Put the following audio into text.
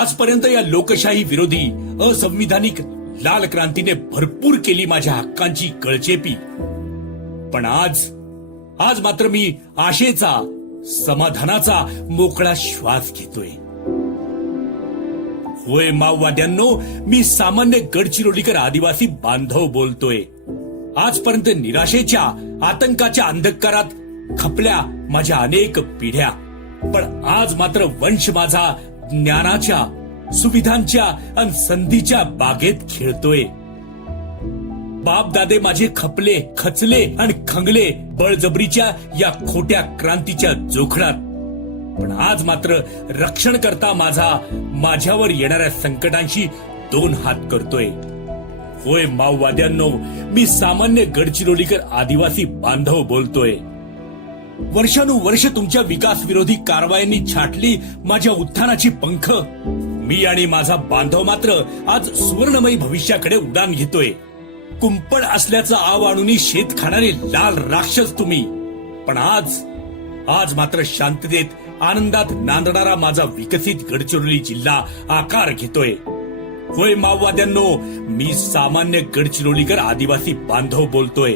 आजपर्यंत या लोकशाही विरोधी असंविधानिक लाल क्रांतीने भरपूर केली माझ्या हक्कांची गळचेपी पण आज आज मात्र मी आशेचा समाधानाचा मोकळा श्वास घेतोय. होय माओवाद्यांनो मी सामान्य गडचिरोलीकर आदिवासी बांधव बोलतोय. आजपर्यंत निराशेच्या आतंकाच्या अंधकारात खपल्या माझ्या अनेक पिढ्या. पण आज मात्र वंश माझा ज्ञानाच्या सुविधांच्या आणि संधीच्या बागेत खेळतोय. बाप दादे माझे खपले खचले आणि खंगले बळजबरीच्या या खोट्या क्रांतीच्या जोखडात. पण आज मात्र रक्षण करता माझा माझ्यावर येणाऱ्या संकटांशी दोन हात करतोय. होय माओवाद्यांनो मी सामान्य गडचिरोलीकर आदिवासी बांधव बोलतोय. वर्षानुवर्ष तुमच्या विकास विरोधी कारवायांनी छाटली माझ्या उत्थानाची पंख. मी आणि माझा बांधव मात्र आज सुवर्णमयी भविष्याकडे उडान घेतोय. कुंपण असल्याचं आव आणून शेत खाणारे लाल राक्षस तुम्ही. पण आज आज मात्र शांततेत आनंदात नांदणारा माझा विकसित गडचिरोली जिल्हा आकार घेतोय. होय माओवाद्यांनो मी सामान्य गडचिरोलीकर आदिवासी बांधव बोलतोय.